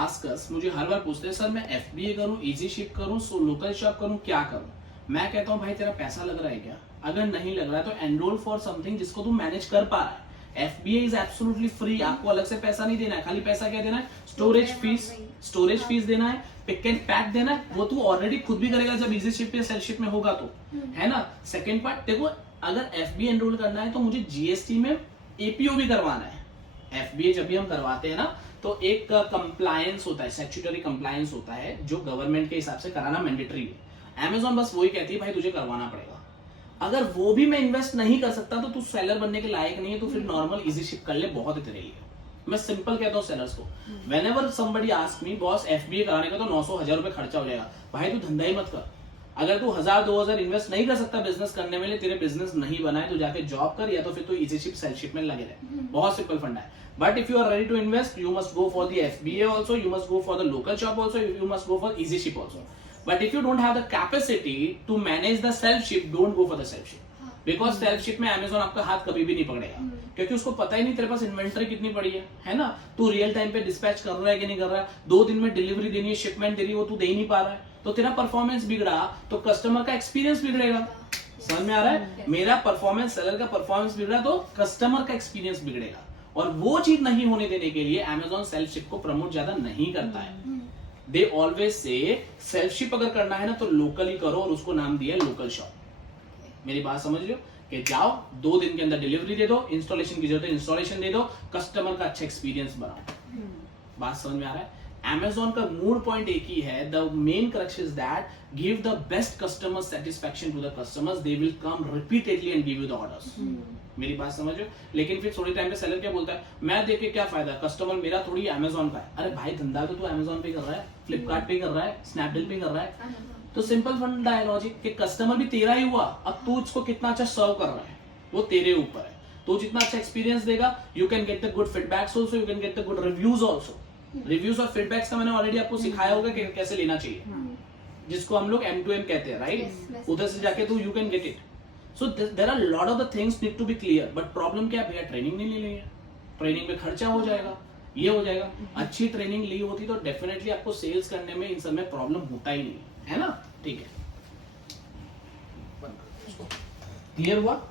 Ask us, मुझे हर बार पूछते हैं सर मैं एफबीए करूं, इजी शिप करूं, लोकल शॉप करूं, क्या करूं? मैं कहता हूं भाई तेरा पैसा लग रहा है क्या? अगर नहीं लग रहा है तो एनरोल फॉर समथिंग जिसको तू मैनेज कर पा रहा है। एफबीए इज एब्सोल्युटली फ्री, आपको अलग से पैसा नहीं देना है, खाली पैसा क्या देना है? स्टोरेज फीस देना है, पिक एंड पैक देना है, वो तू ऑलरेडी खुद भी करेगा जब इजी शिप या सेल शिप में होगा तो, है ना। सेकंड पार्ट देखो, अगर एफबीए एनरोल करना है तो मुझे जीएसटी में एपीओ भी करवाना है। एफबीए जब भी हम करवाते हैं ना तो एक कंप्लायंस होता है, स्टैट्यूटरी कंप्लायंस होता है जो गवर्नमेंट के हिसाब से कराना मैंडेटरी है। अमेज़न बस वही कहती है भाई तुझे करवाना पड़ेगा। अगर वो भी मैं इन्वेस्ट नहीं कर सकता तो तू सेलर बनने के लायक नहीं है, तो फिर नॉर्मल इजी शिप कर ले, बहुत है तेरे लिए। मैं सिंपल कहता हूँ सेलर्स को, whenever somebody ask me boss FBA कराने का तो 900-1000 रुपए खर्चा हो जाएगा, भाई तू धंधा ही मत कर। अगर तू 1000-2000 इन्वेस्ट नहीं कर सकता बिजनेस करने में, तेरे बिजनेस नहीं बना है तो जाके जॉब कर, या तो फिर तू इजी शिप सेल शिप में लगे रहे। बहुत सिंपल फंडा है। But if you are ready to invest, you must go for the FBA also, you must go for the local shop also, you must go for easy ship also. But if you don't have the capacity to manage the self ship, don't go for the self ship. Because self ship में Amazon आपका हाथ कभी भी नहीं पकड़ेगा, क्योंकि उसको पता ही नहीं तेरे पास इन्वेंटरी कितनी पड़ी है ना। तू रियल टाइम पे डिस्पैच कर रहा है कि नहीं कर रहा है, 2 दिन में डिलीवरी देनी है, शिपमेंट देनी है, वो तू दे ही नहीं पा रहा है, तो तेरा परफॉर्मेंस बिगड़ा तो कस्टमर का एक्सपीरियंस बिगड़ेगा। समझ में आ रहा है? मेरा परफॉर्मेंस, सेलर का परफॉर्मेंस बिगड़ा तो कस्टमर का एक्सपीरियंस बिगड़ेगा, और वो चीज नहीं होने देने के लिए अमेज़न सेल्फ शिप को प्रमोट ज्यादा नहीं करता है। They always say self ship अगर करना है ना तो लोकली करो, और उसको नाम दिया लोकल शॉप। मेरी बात समझ लो कि जाओ 2 दिन के अंदर डिलीवरी दे दो, इंस्टॉलेशन की जरूरत है इंस्टॉलेशन दे दो, कस्टमर का अच्छा एक्सपीरियंस बनाओ। बात समझ में आ रहा है? Amazon का मूल पॉइंट एक ही है, the main crux is that give the best customer satisfaction to the customers, they will come repeatedly and give you the orders. मेरी बात समझो। लेकिन फिर थोड़ी टाइम पे सेलर क्या बोलता है, मैं देख के क्या फायदा, कस्टमर मेरा थोड़ी Amazon का है। अरे भाई धंधा तो तू Amazon पे कर रहा है, फ्लिपकार्ट पे कर रहा है, स्नैपडील पे कर रहा है, तो सिंपल फंडा है लॉजिक कि कस्टमर भी तेरा ही हुआ, अब तू उसको कितना अच्छा सर्व कर रहा है वो तेरे ऊपर है। तो जितना अच्छा एक्सपीरियंस देगा, you can get the good feedbacks also, you can get the good reviews also. Reviews और फीडबैक्स का मैंने ऑलरेडी आपको सिखाया होगा कि कैसे लेना चाहिए, जिसको हम लोग M2M कहते हैं, राइट? उधर से जाके तो you can get it. So there are lot of the things need to be clear, but problem क्या है भैया, ट्रेनिंग नहीं ले लेंगे, ट्रेनिंग में खर्चा हो जाएगा, ये हो जाएगा। अच्छी ट्रेनिंग ली होती तो डेफिनेटली आपको सेल्स करने में इन सब में प्रॉब्लम होता ही नहीं है ना। ठीक है, क्लियर हुआ?